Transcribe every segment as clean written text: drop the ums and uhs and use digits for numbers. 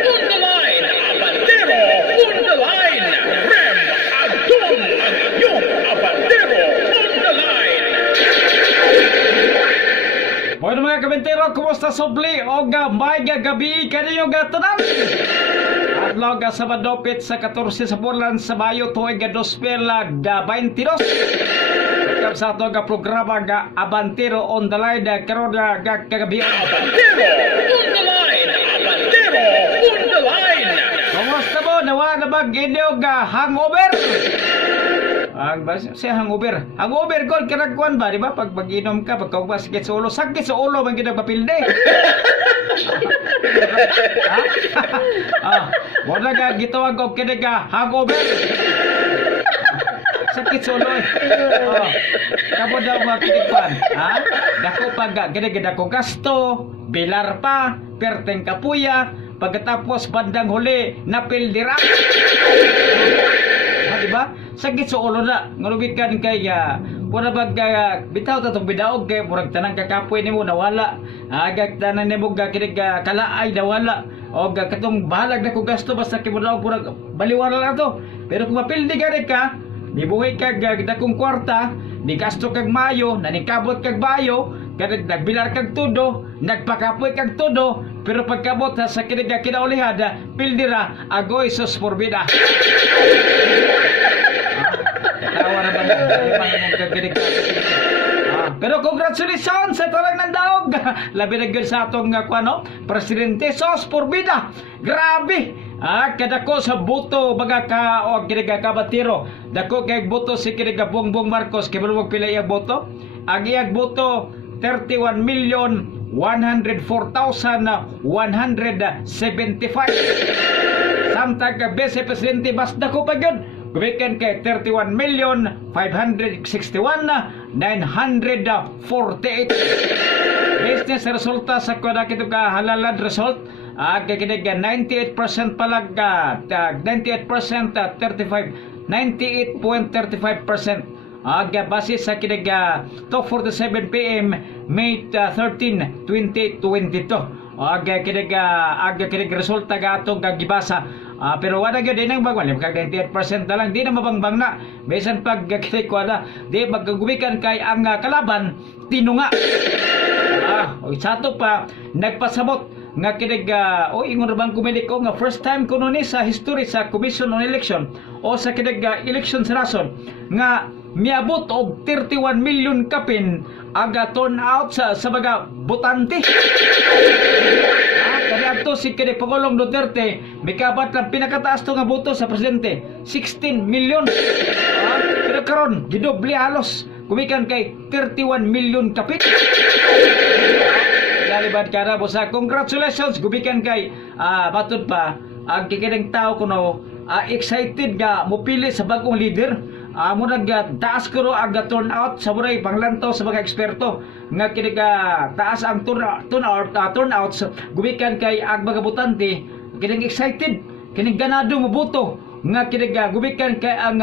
On the line, Abandero, on the line. Rem, Adun, ang inyong Abandero, on the line. Bueno mga kabentero, kumusta subli o may gabi kanyo gatanan? Adlaw ga Sabado pit sa 14 sa bulan sa Mayo tuig 2022. Pagkab sa ato ga programa ga Abantero on the line karon ga kagabi. Abandero, on the line. Abandero, on the line. Kumusta mo? Nawala na ba ginyo ga hangover? Ang siya hangover. Hangover ko kinagkuan ba, di ba? Pag mag-inom ka, pag kaugba sakit sa ulo man ginagpapilde. Wala ka gitawag ko kinaga hangover. Sakit sa ulo. Kamo daw makinikpan. Dako pag ginagada ko gasto, bilar pa, perteng kapuya, pagkatapos bandang huli, napildira. Diba? Sakit sa ulo na. Ngalubikan kaya wala bag bitaw tatong bidaog kay murag tanang kakapoy nimo nawala. Agag tanan nimo kinig kalaay nawala. O katong bahalag na ko gasto basta kimudaog murag baliwala lang to. Pero kung mapildi ka nibuhay kag dakong kwarta, di gasto kag mayo, nanikabot kag bayo, kag nagbilar kag tudo, nagpakapoy kag tudo, pero pagkabot sa kinig kinaulihad, pildira agoy sus forbida. Tawa na ba pero congratulations sa talang ng daog. Labi na gyud sa atong presidente sos forbida. Grabe. Kadako sa buto baga ka o kiniga kabatiro. Dako kay buto si kiniga Bongbong Marcos kay bulwag pila iya boto. Ang iyang boto 31,104,175. Samtang ka Vice Presidente mas dako pa gyud. Gumikan kay 31,561,948. Business resulta sa kuha kito ka halalan result. Kikinig 98% palag 98% 35 98.35%. Base sa kinig 2:47 PM May 13, 2022. Kinig resulta ga atong gibasa. Pero wala gyud dinang bagwan kag 98% na lang di na mabangbang na bisan pag kinig ko na di maggubikan kay ang kalaban tinunga. Sa to pa nagpasabot nga kinig ingon bang kumilik ko nga first time kuno ni sa history sa Commission on Election o sa kinig election sa rason nga miabot og 31 million kapin aga turnout sa mga botante. Kaniadto si kini Pangulong Duterte mikabat lang pinakataas to nga boto sa presidente 16 million. Pero karon gidoble halos kumikan kay 31 million kapit. Galibad ka na bosa. Congratulations gubikan kay batud pa ang kikining tao kuno excited nga mopili sa bagong leader. Muna taas ko ang turnout sa muray panglantaw sa mga eksperto nga kiniga taas ang turnouts gumikan kay ang mga botante kining excited kining ganado moboto nga kiniga gumikan kay ang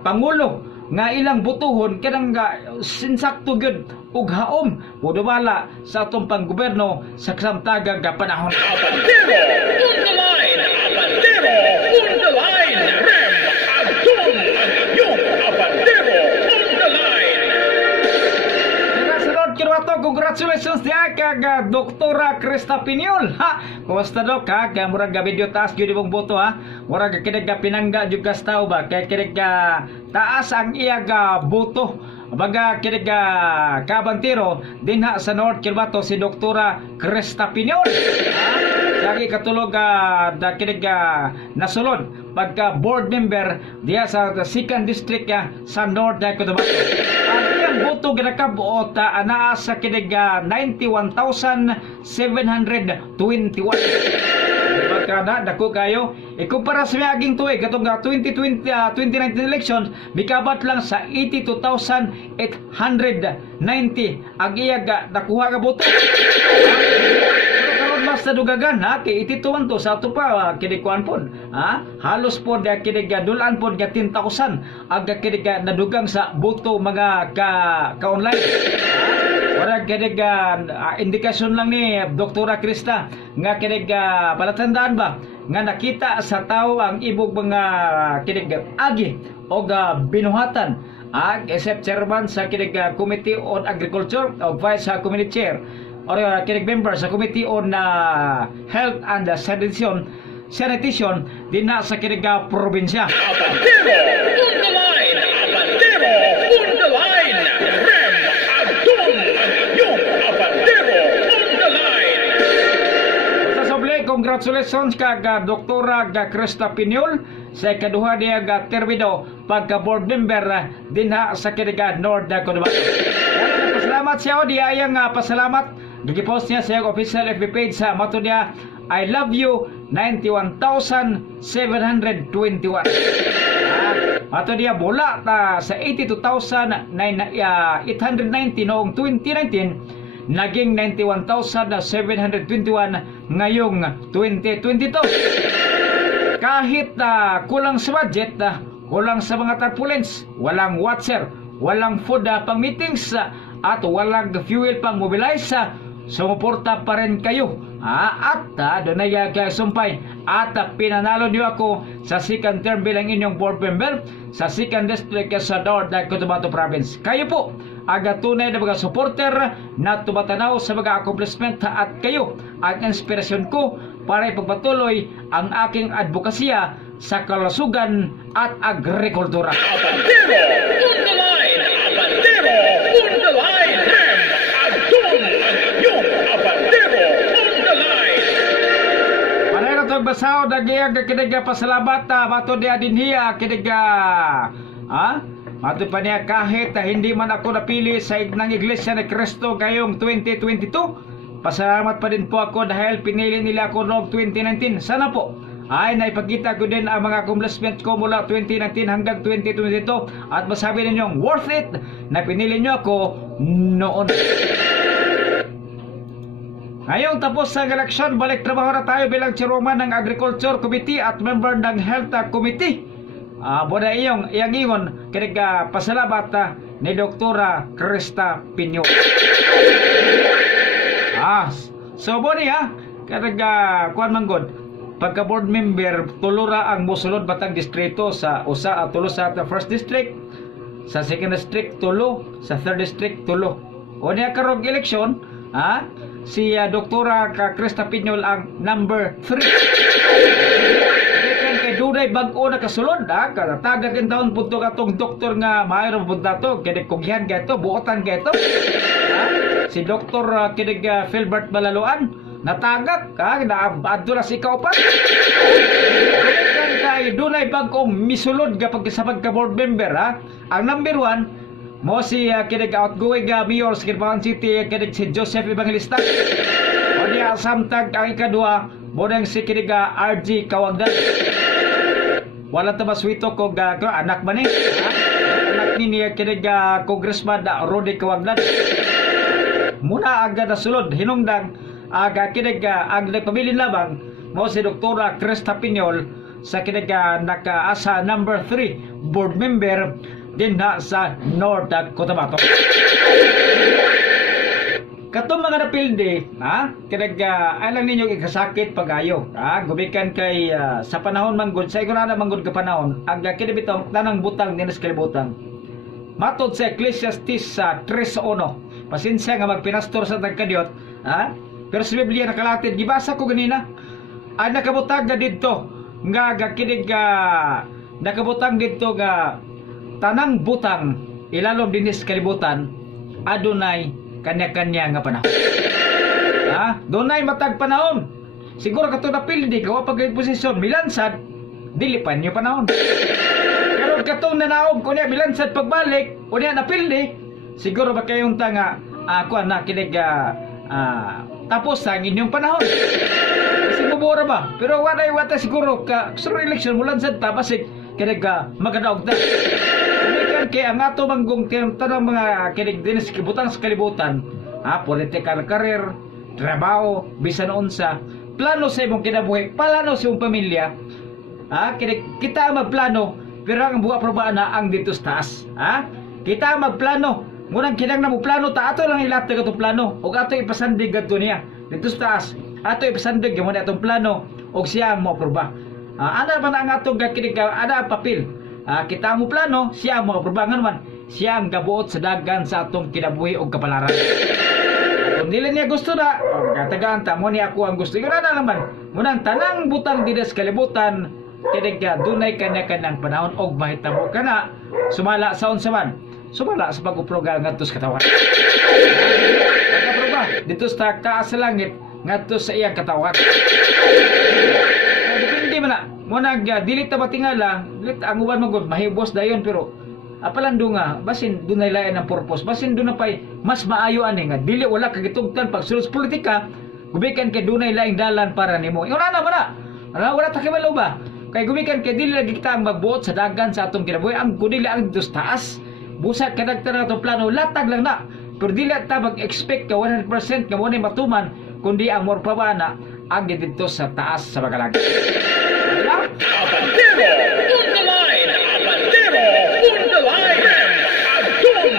pangulo nga ilang butuhon kanang sinsakto gyud ug haom mudumala sa atong panggobyerno sa kasamtagag panahon. Abandero, on the line. Abandero, on the line. Rem, Adun, ang inyong Abandero, on the line. Sunod kinato, congratulations niya kag Doktora Krista Pinyol. Kumusta dok murag video taas gyud imong boto murag kinig pinangga jud kas tao ba kay kinig taas ang iyang boto. Baga kinig kabantiro dinha sa North Kirbato si Doktora Krista Pinyol. Lagi katulog kinig nasulod pagka board member diya sa 2nd district sa North Cotabato. Ang iyang boto ginakabuot naa sa kinig 91,721. Kada dako kayo ikumpara sa miaging tuig katong 2019 elections mikabat lang sa 82,890 ang iyag nakuha ka boto. Karon mas nadugagan kay 82 to sa ato pa kinikuan pod halos pod kinig dulan pod 10,000 ang kinig nadugang sa boto mga ka online. Murag kinig indikasyon lang ni Doktora Krista nga kinig palatandaan ba nga nakita sa tao ang ibog mga kinig agi o binuhatan except chairman sa kinig Committee on Agriculture o vice committee chair or kinig member sa Committee on Health and Sanitation din na sa kinig probinsya. Abandero on the line! Abandero on the line! Rem Agdum ang inyong abandero on the line! Sa soble, congratulations kag Doktora Krista Pinyol sa ikaduha niya termino pagka board member dinha sa kinig North Cotabato. Pasalamat siya o di ayang pasalamat. Gigipost niya sa iyang official FB page sa mato niya I love you 91,721. Ato diya mula sa 82,890 noong 2019 naging 91,721 ngayong 2022. Kahit kulang sa budget, kulang sa mga tarpaulins, walang watcher, walang food pang meetings at walang fuel pang mobilize, sumuporta pa rin kayo. At doon ay sumpay at pinanalo niyo ako sa second term bilang inyong board member sa second district sa North Cotabato Province. Kayo po aga tunay na mga supporter na tumatanaw sa mga accomplishment at kayo ang inspirasyon ko para ipagpatuloy ang aking advokasya sa kalusugan at agrikultura. Abandero on the line! Abandero on the line! Rem Agdum ang inyong abandero on the line! Panay na itong basaw, nagiyag kinig pasalamat, mato niya din hiya, kinig, mato pa niya kahit hindi man ako napili sa ng Iglesia ni Cristo ngayong 2022, pasalamat pa din po ako dahil pinili nila ako noong 2019. Sana po ay naipakita ko din ang mga accomplishment ko mula 2019 hanggang 2022 at masabi ninyong worth it na pinili nyo ako noon. Ngayong tapos ang eleksyon, balik trabaho na tayo bilang chairman ng Agriculture Committee at member ng Health Committee. Boda iyong ingon kinig pasalamat ni Doktora Krista Pinyol. So boni kinig kuan manggod pagka board member tulura ang mosulod batang distrito sa usa at tulo sa first district, sa second district tulo, sa third district tulo. O niya karong eleksyon, si Doktora Krista Pinyol ang number 3. Kay dunay bag-o na kasulod, katagad yung taon punto katong doktor nga mayroon punta to, kinig kugyan gaito, buotan gaito. Si Dr. kinig Philbert Malaluan, natagak, naabado na si Kaupan. Kay dunay bag-ong misulod kapag sa pagka-board member, ang number 1, mo si kinig outgoing mayor sa Kirpawan City, kinig si Joseph Evangelista. O niya samtag ang ikadua, mo si kinig RG Kawagdan. Wala tabaswito ko anak ba ni? Anak ni kinig Congressman Rudy Kawagdan. Muna agad na sulod, hinungdang kinig ang nagpabilin labang mo si Doktora Krista Pinyol sa kinig nakaasa number 3 board member din sa North Cotabato. Katong mga napildi, kinig alam ninyo ikasakit pagayo. Gubikan kay sa panahon manggod, sa ikunana manggod ka panahon, ang kinibitong tanang butang dinas kalibutang. Matod sa Ecclesiastes 3:1, pasensya nga magpinastor sa tagkadyot, pero sa Biblia nakalatid, gibasa ko ganina, ay nakabutang na dito, nga kinig nakabutang dito nga tanang butang, ilalom dinis kalibutan, adunay kanya-kanya nga panahon. Dunay matag panahon. Siguro kato na pildi, kawa pag posisyon, milansad, dilipan nyo panahon. Pero katong nanaog, kunya milansad pagbalik, kunya napildi, siguro ba kayong tanga, ako na kinig, tapos ang inyong panahon. Kasi mabura ba? Pero wala siguro ka sa election mulan sa tapasig kinig magadaog na. Kumikan kay ang ato manggong tanang mga kinig dinis kalibutan sa kalibutan, political career, trabaho, bisan unsa, plano sa imong kinabuhi, plano sa imong pamilya. Kinig kita magplano, pero ang buwa probaan na ang dito sa taas. Kita magplano, Munang kinang na mo plano ta ato lang ilata katong plano ug ato ipasandig kadto niya dito sa taas. Ato ipasandig gyud mo atong plano ug siya ang moaproba. Ana man ang atong gakinig ana ang papel. Kita mo plano, siya ang moaproba man. Siya ang gabuot sa dagan sa atong kinabuhi ug kapalaran. Kung dili niya gusto na, katagaan ta mo ni ako ang gusto. Ikaw na naman. Munang tanang butang dinas kalibutan, kinig ka, dunay kanya-kanyang panahon og mahitabo ka na, sumala sa unsa man. Sumala sa pag-uproga ngadto sa katawan. Pag-uproga dito sa taas sa langit ngadto sa iyang katawan. Depende man na. Munang dili ta matingala, dilit ang uwan magud mahibos dayon pero apalando nga basin dunay lain ang purpose, basin dunay pay mas maayo ani nga dili wala kagitugtan pagsulod sa politika, gubikan kay dunay laing dalan para nimo. Ingon na ba na? Wala ta kibalo ba? Kay gubikan kay dili lagi kita ang magbuot sa dagan sa atong kinabuhi, ang kundi ang dos taas. Busa kadagtan atong plano latag lang na. Pero dili ta mag-expect ka 100% nga mo ni matuman kundi ang more pabana ang dito sa taas sa Bagalag. Abandero on the line! Abandero on the line! Adon ang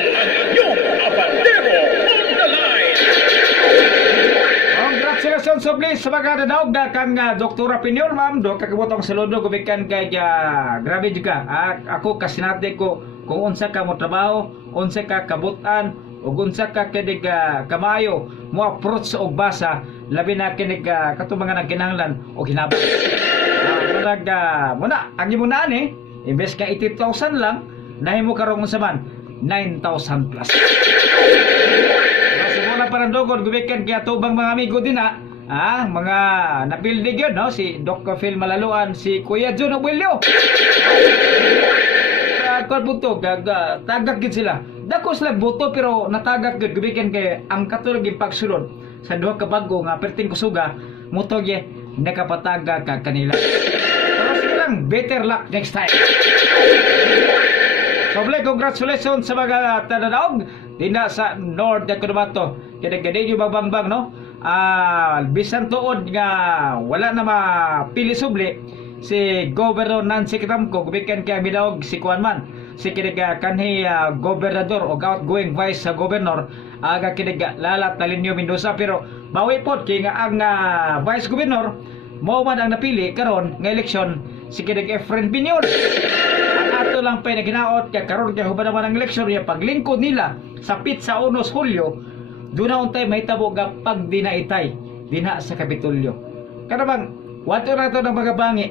iyong abandero on the line! Congratulations so please sa mga nanaog na kang Doktora Pinyol, ma'am. Do kakabutong saludo gubikan kay grabe juga. Ako kasinati ko kung unsa ka mo trabaho, unsa ka kabutan, ug unsa ka kinig kamayo mo approach og basa labi na kinig katong mga nagkinahanglan og hinabang. Muna ang imong naan imbes ka 80,000 lang nahimo karong unsa man 9,000 plus. Mula parang dogod gubikan kaya tubang mga amigo din mga napildig yun no? Si Doc Phil Malaluan, si Kuya John Abuelio. Kuan buto tagak gid sila. Dako sila buto pero natagak gid gubikan kay ang katulog yung pagsulod sa duha ka bago nga perting kusuga mutog nakapataga ka kanila. Pero sige lang, better luck next time. Soble, congratulations sa mga tananaog dina sa North Cotabato. Kaya yung babangbang no? Bisan tuod nga wala na mapili subli si Governor Nancy Kitamco gubikan kay midaog si Kuan man si kiniga kanhi gobernador o outgoing vice governor aga kiniga Lala Talinio Mendoza pero bawi pod kay nga ang vice governor mao man ang napili karon nga eleksyon si kiniga Efren Pinyol. Ang ato lang pa naginaot kay karon kay huban naman ang eleksyon ya paglingkod nila sa Pizza 1 Hulyo duna untay mahitabo ga pagdinaitay dinha sa Kapitolyo. Kada bang wato na to ng mga bangi.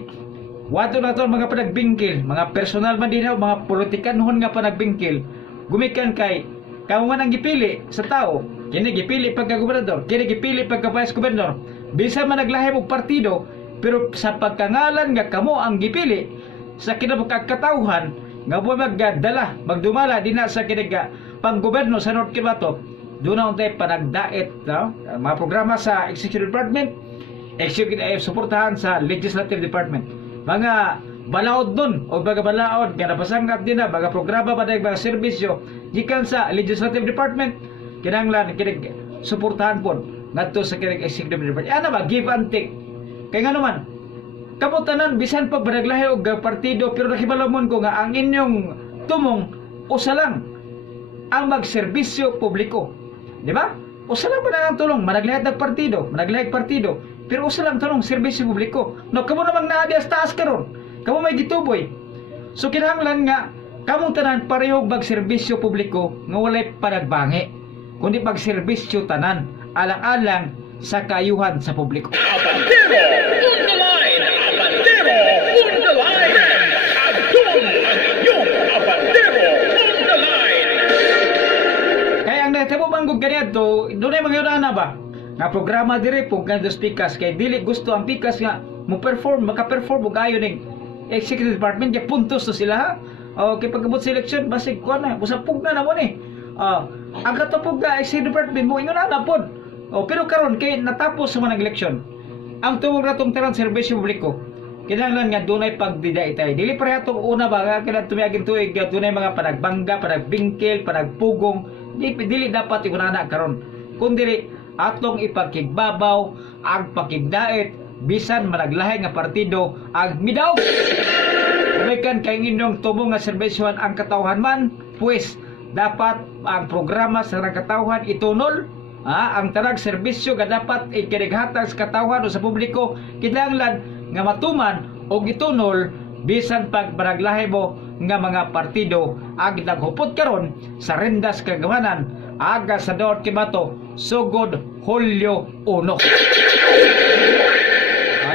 Wato na to mga panagbingkil, mga personal man din mga politikanhon nga panagbingkil. Gumikan kay kamo man ang gipili sa tao, kini gipili pagka gobernador, kini gipili pagka vice governor. Bisa man naglahib og partido, pero sa pagkangalan nga kamo ang gipili sa kinabukakatawhan nga mo magdala, magdumala dinha sa kiniga panggoberno sa North Cotabato. Doon na untay panagdait mga programa sa Executive Department, suportahan sa Legislative Department. Mga balaod doon o baga balaod nga napasangap din na baga programa pa dahil mga serbisyo gikan sa Legislative Department kinanglan kinig suportahan po ngadto sa kinig Executive Department. Ano ba give and take kay nga naman kabutanan bisan pa banaglahi og partido pero nakibalamon ko nga ang inyong tumong usa lang ang magserbisyo publiko, di ba? Usa lang ba ang tulong managlahi og partido pero usa lang tanong serbisyo publiko. No kamo namang naa dias taas karon. Kamo may gituboy. So kinahanglan nga kamong tanan pareho magserbisyo publiko nga walay panagbangi kundi pagserbisyo tanan alang-alang sa kaayuhan sa publiko. Abandero on the line! Abandero on the line! Adon ang iyong abandero on the line! Kaya ang nahitabo banggog ganito, doon ay mga na ba? Nga programa dire po kandos pikas kay dili gusto ang pikas nga mo perform maka-perform og ayo ning executive department kay puntos to sila ha. Okay pagabot sa election basig ko na usapog na mo ni. Ang katapog nga executive department mo ingon na pod. Pero karon kay natapos sa manang election. Ang tuwag natong tanan serbisyo publiko. Kinahanglan nga dunay pagdidaitay. Dili pareha tong una ba kailan tumiyagin tuig dunay mga panagbangga, panagbingkil, panagpugong. Dili dapat ikunana karon. Kundi atong ipakigbabaw ang pakigdait bisan managlahi nga partido ang midaog. Umikan kay inyong tumong nga serbisyohan ang katawhan man, pues dapat ang programa sa katawhan itunol. Ang tanang serbisyo nga dapat ikinighatag sa katawhan o sa publiko kinahanglan nga matuman o itunol bisan pag baraglahi mo nga mga partido ang naghupot karon sa rendas kagamanan aga sa North Kibato sugod Hulyo 1.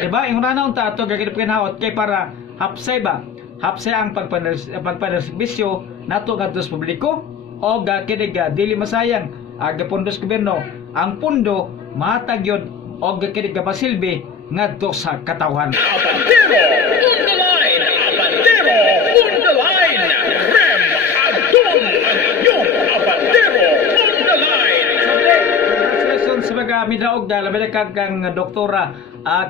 Diba? Yung nanaon ta ito gagawin pinahot kay para hapsay ba? Hapsay ang pagpanerbisyo nato nga sa publiko o gakinig dili masayang aga pundos gobyerno ang pundo mahatag yun o gakinig pasilbi ngadto sa katawhan. Abandero on the line! Abandero on the line! Rem Adon ang iyong Abandero on the line! Congratulations sa mga midaog na labi na kang doktora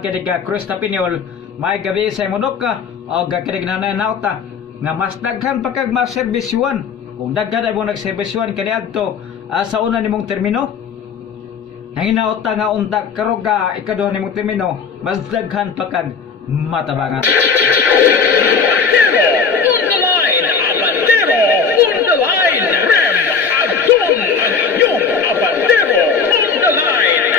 kiniga Krista Pinyol. May gabi sa imunok ka o kinig na nauta nga mas daghan pa kag mas serbisyuan. Kung daghan ay mong nagserbisyuan kaniadto sa una nimong termino, nanginauta nga unta karog ikaduha nimong termino, mas daghan pa kag matabangan. Abandero